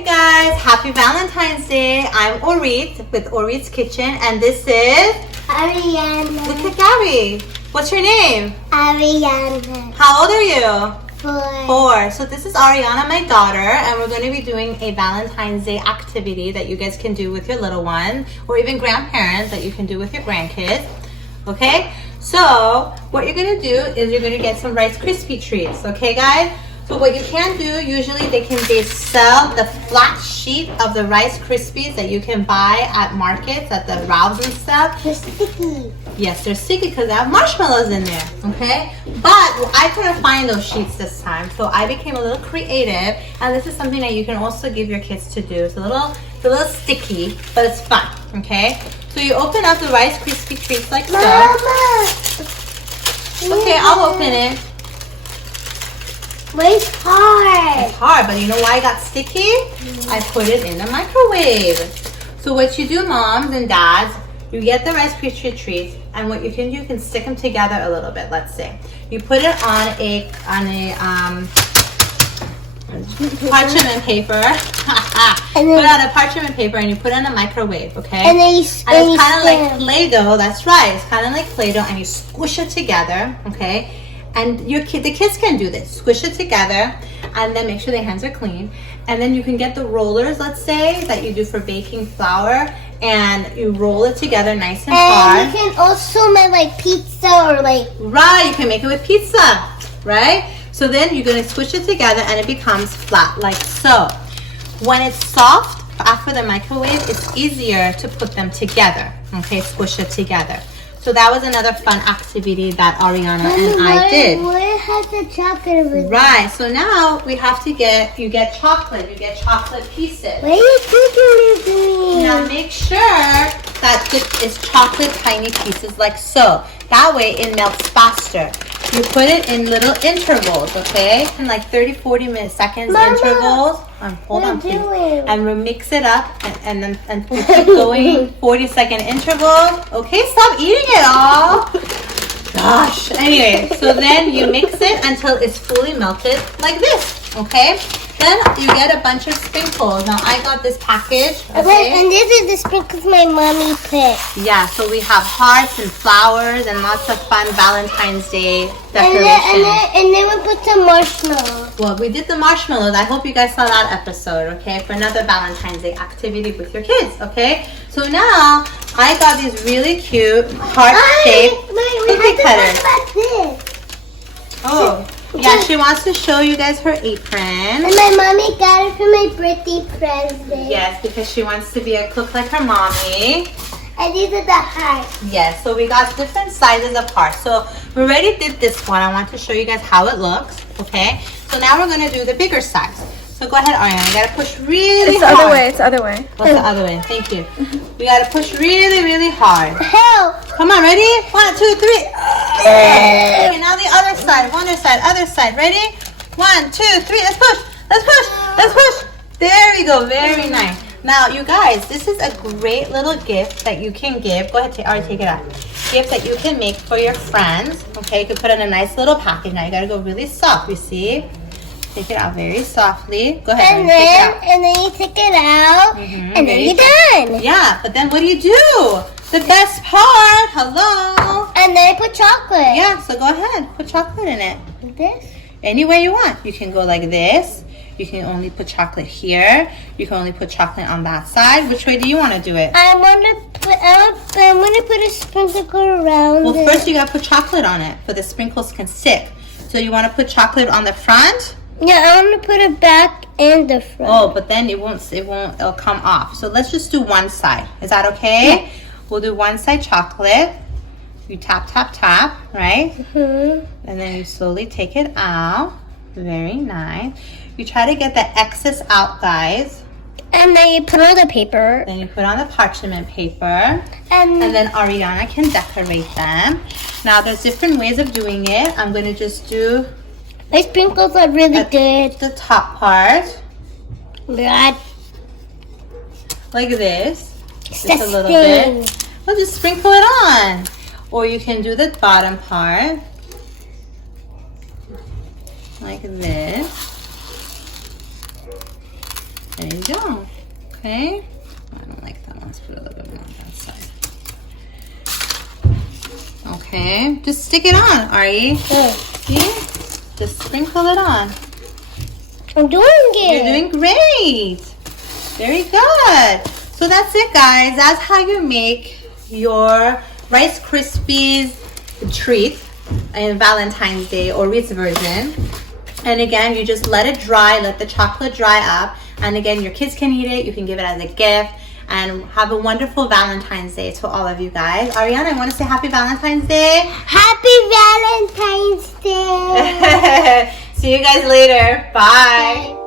Hey guys, happy Valentine's Day. I'm Orit with Orit's Kitchen, and this is Ariana. look at Gabby. What's your name? Ariana. How old are you? 4. 4. So this is Ariana, my daughter, and we're going to be doing a Valentine's Day activity that you guys can do with your little one, or even grandparents that you can do with your grandkids. Okay? So what you're going to do is you're going to get some Rice Krispie treats. Okay, guys? So what you can do, usually they sell the flat sheet of the Rice Krispies that you can buy at markets, at the Ralphs and stuff. They're sticky. Yes, they're sticky because they have marshmallows in there, okay? But I couldn't find those sheets this time, so I became a little creative, and this is something that you can also give your kids to do. It's a little sticky, but it's fun, okay? So you open up the Rice Krispie treats like so. Mama. Okay, I'll open it. But it's hard. It's hard, but you know why it got sticky? I put it in the microwave. So what you do, moms and dads, you get the Rice Krispie treats, and what you can do, you can stick them together a little bit. Let's say you put it on a parchment paper. Put it on a parchment paper, and you put it in the microwave. Okay. And then it's kind of like Play-Doh. That's right. It's kind of like Play-Doh, and you squish it together. Okay. And the kids can do this. Squish it together, and then make sure their hands are clean. And then you can get the rollers, let's say, that you do for baking flour, and you roll it together nice and hard. And you can also make like pizza or like... Right, you can make it with pizza, right? So then you're gonna squish it together, and it becomes flat like so. When it's soft, after the microwave, it's easier to put them together, okay? Squish it together. So that was another fun activity that Ariana and I did. What has the chocolate with it? Right, so now we have to you get chocolate pieces. What are you thinking? Now make sure that it's chocolate tiny pieces like so. That way it melts faster. You put it in little intervals, okay? In like 30-40 seconds Mama, intervals. Hold on, please. doing? And we mix it up and we keep going 40-second intervals. Okay, stop eating it all. Gosh. Anyway, so then you mix it until it's fully melted like this, okay? Then you get a bunch of sprinkles. Now I got this package. Okay? And this is the sprinkles my mommy picked. Yeah, so we have hearts and flowers and lots of fun Valentine's Day decorations. And then we put some marshmallows. Well, we did the marshmallows. I hope you guys saw that episode, okay? For another Valentine's Day activity with your kids, okay? So now I got these really cute heart-shaped cookie cutters. Oh. Yeah, she wants to show you guys her apron. And my mommy got it for my birthday present. Yes, because she wants to be a cook like her mommy. And these are the hearts. Yes, so we got different sizes of hearts. So we already did this one. I want to show you guys how it looks, okay? So now we're going to do the bigger size. So go ahead, Ariana. You got to push really hard. It's the other way. What's the other way? Thank you. We got to push really, really hard. Help! Come on, ready? 1, 2, 3. Okay, now the other side. Other side. Ready? 1, 2, 3. Let's push. Let's push. There we go. Very nice. Now, you guys, this is a great little gift that you can give. Go ahead, take it out. Gift that you can make for your friends. Okay, you can put it in a nice little package. Now, you got to go really soft, you see? Take it out very softly. Go ahead. And then you take it out. And then you're done. Yeah, but then what do you do? The best part. Hello. And then I put chocolate. Yeah, so go ahead. Put chocolate in it. Like this? Any way you want. You can go like this. You can only put chocolate here. You can only put chocolate on that side. Which way do you want to do it? I want to put a sprinkle around Well, it. first you got to put chocolate on it so the sprinkles can stick. So you want to put chocolate on the front? Yeah, I want to put it back and the front. Oh, but then it'll come off. So let's just do one side. Is that okay? Yeah. We'll do one side chocolate. You tap, right? And then you slowly take it out. Very nice. You try to get the excess out, guys. And then you put on the paper. Then you put on the parchment paper. And then Ariana can decorate them. Now, there's different ways of doing it. I'm going to just do... My sprinkles are really good. The top part. God. Like this. Just Disgusting. a little bit. Well, just sprinkle it on. Or you can do the bottom part. Like this. There There you go. Okay. I don't like that one. Let's put a little bit more on that side. Okay. Just stick it on, Ari. See? Just sprinkle it on. I'm doing it. You're doing great. Very good. So that's it, guys. That's how you make your Rice Krispies treat in Valentine's Day or Reed's version. And again, you just let it dry, let the chocolate dry up. And again, your kids can eat it. You can give it as a gift. And have a wonderful Valentine's Day to all of you guys. Ariana, I want to say Happy Valentine's Day. Happy Valentine's Day. See you guys later. Bye. Bye.